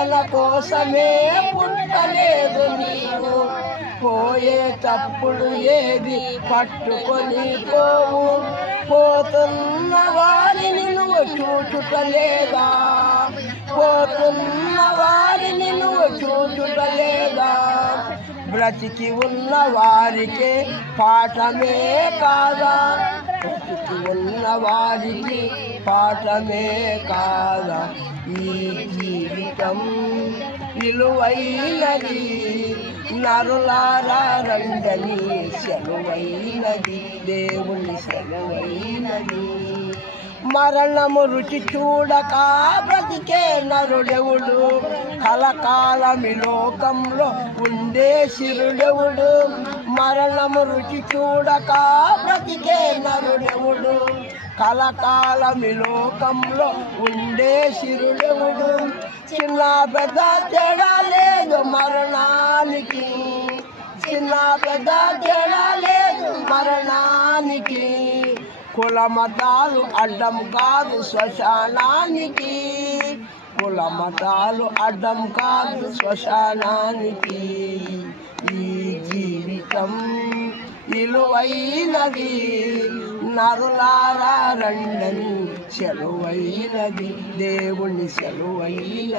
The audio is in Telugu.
తన కోసమే పుట్టలేదు నీవు, పోయేటప్పుడు ఏది పట్టుకొని పోవు, పోతున్న వారిని నువ్వు చూచుటలేదా, పోతున్న వారిని నువ్వు చూచుటలేదా. బ్రతికి ఉన్న వారికి పాఠమే కాదా, బ్రతికి ఉన్న వారికి పాఠమే కాదా. ఈ జీవితం విలువైనది, నరులారా రండని సెలవైనది, దేవుని సెలవైనది. మరణము రుచి చూడక బ్రతికే నరుడెవుడు, కలకాలమి లోకంలో ఉండే శిరుడెవుడు. మరణము రుచి చూడక బ్రతికే నరుడెవుడు, కలకాలమి లోకంలో ఉండే శిరుడెవుడు. చిన్న పెద్ద తేడా లేదు మరణానికి, చిన్న పెద్ద తేడా లేదు మరణానికి. కుల మతాలు అడ్డం కాదు శ్మశానానికి, కుల మతాలు అడ్డం కాదు శ్మశానానికి. ఈ జీవితం విలువైనది, నరులారా రండని సెలవైనది, దేవుని సెలవైనది.